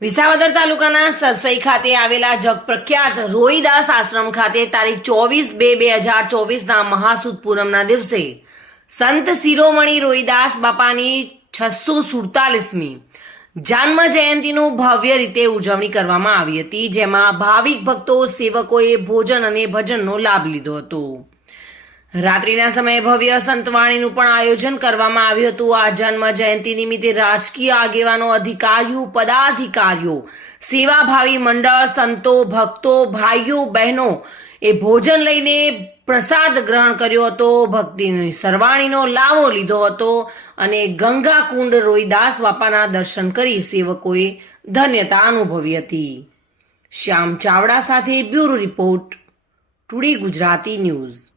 વિસાવદર તાલુકાના સરસઈ ખાતે આવેલા જગપ્રખ્યાત રોહિદાસ આશ્રમ ખાતે તારીખ ચોવીસ બે બે હજાર ચોવીસના મહાસુદ પૂનમના દિવસે સંત શિરોમણી રોહિદાસ બાપાની છસો સુડતાલીસમી જન્મ જયંતિનું ભવ્ય રીતે ઉજવણી કરવામાં આવી હતી, જેમાં ભાવિક ભક્તો, સેવકોએ ભોજન અને ભજનનો લાભ લીધો હતો. રાત્રિના સમયે ભવ્ય સંતવાણીનું પણ આયોજન કરવામાં આવ્યું હતું. આ જન્મ જયંતિ નિમિત્તે રાજકીય આગેવાનો, અધિકારીઓ, પદાધિકારીઓ, સેવાભાવી મંડળ, સંતો, ભક્તો, ભાઈઓ, બહેનો એ ભોજન લઈને પ્રસાદ ગ્રહણ કર્યો હતો. ભક્તિની સરવાણીનો લાવો લીધો હતો અને ગંગા કુંડ રોહિદાસ બાપાના દર્શન કરી સેવકોએ ધન્યતા અનુભવી હતી. શ્યામ ચાવડા સાથે bureau report, today Gujarati news.